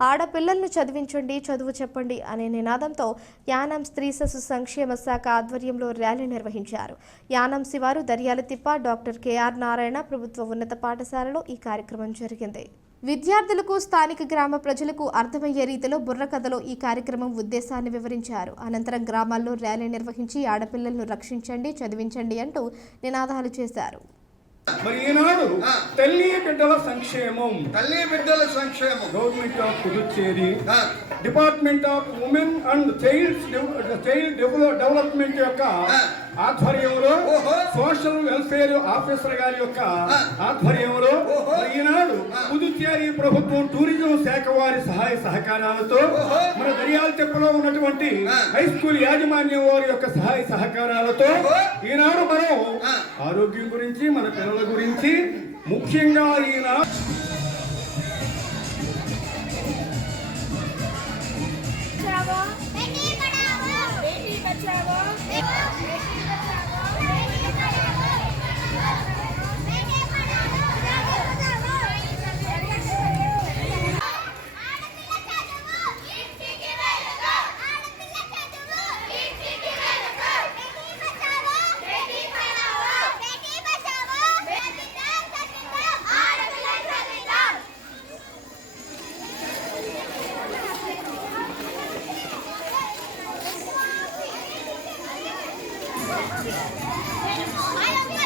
ఆడపిల్లలను చదివించండి చదువు చెప్పండి అనే నినాదంతో యానం స్త్రీ శిశు సంక్షేమ శాఖ ఆధ్వర్యంలో ర్యాలీ నిర్వహించారు. యానం శివారు దర్యాల తిప్ప డాక్టర్ కెఆర్ నారాయణ ప్రభుత్వ ఉన్నత పాఠశాలలో ఈ కార్యక్రమం జరిగింది. విద్యార్థులకు స్థానిక గ్రామ ప్రజలకు అర్థమయ్యే రీతిలో బుర్రకథలో ఈ కార్యక్రమం ఉద్దేశాన్ని వివరించారు. అనంతరం గ్రామాల్లో ర్యాలీ నిర్వహించి ఆడపిల్లలను రక్షించండి చదివించండి అంటూ నినాదాలు చేశారు. మరి ఈనాడు తల్లి బిడ్డల సంక్షేమం తల్లి బిడ్డల సంక్షేమం government of Puducherry department of women and child child development యొక్క. ఆధ్వర్యంలో. సోషల్ వెల్ఫేర్ ఆఫీసర్ గారి యొక్క. ఆధ్వర్యంలో ఈనాడు. పుదుచ్చేరి ప్రభుత్వం టూరిజం శాఖ వారి సహాయ సహకారాలతో మన దర్యాల తెప్పలో ఉన్నటువంటి హై స్కూల్ యాజమాన్యం వారి యొక్క సహాయ సహకారాలతో ఈనాడు మనం ఆరోగ్యం గురించి మన పిల్లల గురించి ముఖ్యంగా ఈనాడు ఆడపిల్ల